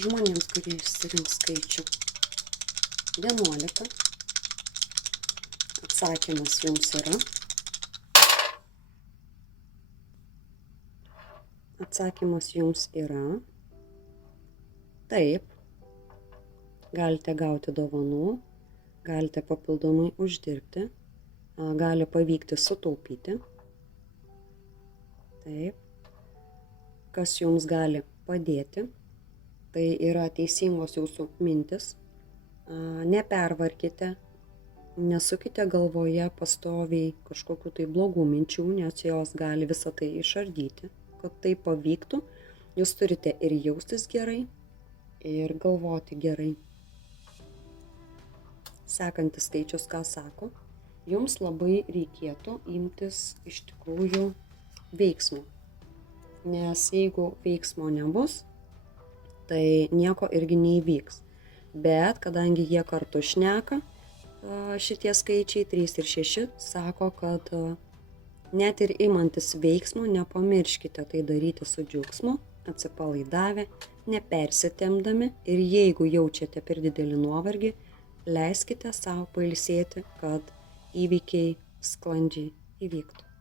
žmonėms, kurie išsirinks skaičių 11. Atsakymas jums yra. Atsakymas jums yra taip. Galite gauti dovanų, galite papildomai uždirbti, gali pavykti sutaupyti. Taip. Kas jums gali padėti, tai yra teisingos jūsų mintis. Nepervarkite, nesukite galvoje pastoviai kažkokių tai blogų minčių, nes jos gali visą tai išardyti. Kad tai pavyktų, jūs turite ir jaustis gerai, ir galvoti gerai. Sekantis skaičius ką sako, jums labai reikėtų imtis iš tikrųjų veiksmo. Nes jeigu veiksmo nebus, tai nieko irgi neįvyks. Bet kadangi jie kartu šneka, šitie skaičiai 3 ir 6 sako, kad net ir imantis veiksmo nepamirškite tai daryti su džiaugsmu, atsipalaidavę, nepersitempdami ir jeigu jaučiate per didelį nuovargį, leiskite savo pailsėti, kad įvykiai sklandžiai įvyktų.